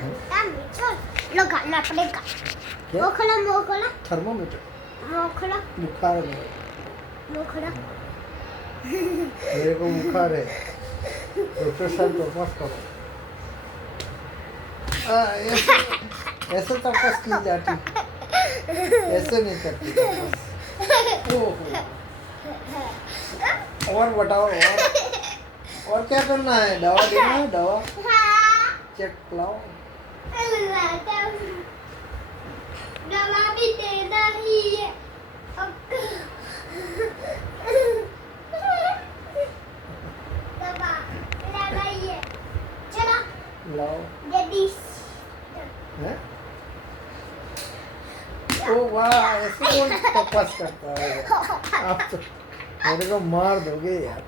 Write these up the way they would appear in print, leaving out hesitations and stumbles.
लो लकड़ी का मोखला थर्मोमीटर मोखला बुखार है मोखला मेरे को बुखार है डॉक्टर साहब तपास करो ऐसे तपास की जाती ऐसे नहीं करती तपास ओहो और बताओ और क्या करना है दवा देना है दवा चेक लाओ दवा भी देना ही है दवा लेना ही है चलो लाओ जल्दी हैं ओ वाह ऐसे कौन तपास करता है आप तो मेरे को मार दोगे यार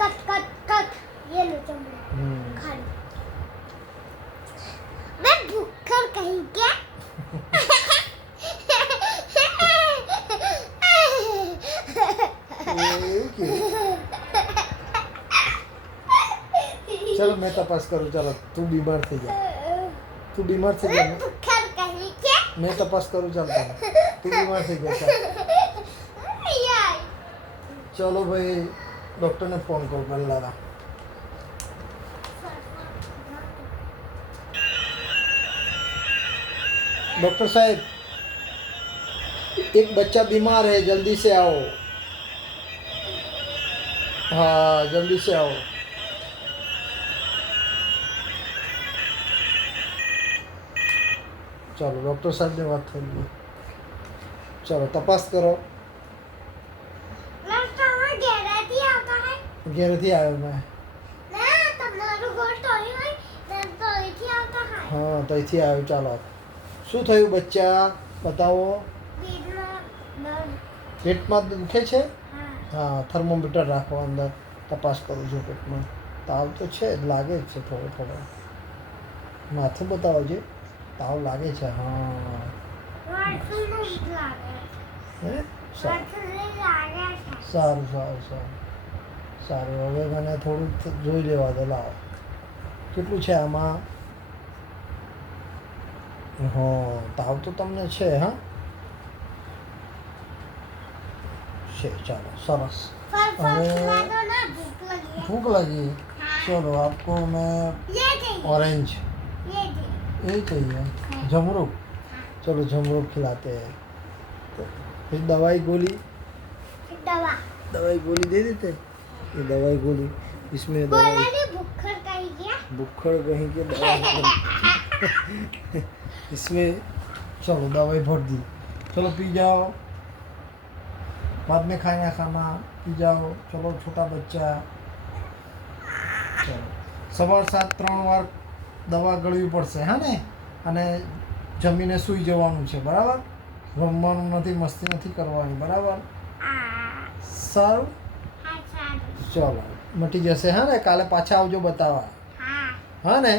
कट कट कट ये लो चम्मच खा लो मैं भूखा कहीं क्या चलो मैं तपास करूँ चलो तू बीमार थी जा तू बीमार थी जा भूखा कहीं क्या मैं तपास करूँ चल तू बीमार थी जा चल यार चलो भाई डॉक्टर ने फोन कॉल कर लगा डॉक्टर साहब एक बच्चा बीमार है जल्दी से आओ हाँ जल्दी से आओ चलो डॉक्टर साहब ने बात कर ली चलो तपास करो ઘેરથી આવ્યો મેં હા તો અહીંથી આવ્યો ચાલો શું થયું બચ્ચા બતાવો પેટમાં દુખે છે હા થર્મોમીટર રાખો અંદર તપાસ કરું છું પેટમાં તાવ તો છે જ લાગે જ છે થોડો થોડો માથું બતાવો છે તાવ લાગે છે હા હે સારું સારું સારું સારું હવે મને થોડું જોઈ લેવા દો લાવો કેટલું છે આમાં હા તાવ તો તમને છે હા છે ચાલો સરસ હવે भूख लगी चलो आपको मैं ऑरेंज ये चाहिए जमरूक चलो जमरूक खिलाते हैं तो फिर दवाई गोली दवाई गोली दे देते ये दवाई गोली इसमें दवाई बुखार कहीं के दवाई इसमें चलो दवाई भर दी चलो पी जाओ बाद में खाना खाना पी जाओ चलो छोटा बच्चा चलो સવાર સાત 3 વાર દવા ગળવી પડશે હા ને અને જમીને સૂઈ જવાનું છે બરાબર રમવાનું નથી મસ્તી નથી કરવાની બરાબર સારું ચલો મટી જશે હા ને કાલે પાછા આવજો બતાવવા હા ને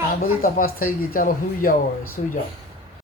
આ બધી તપાસ થઈ ગઈ ચાલો સૂઈ જાઓ હવે સૂઈ જાઓ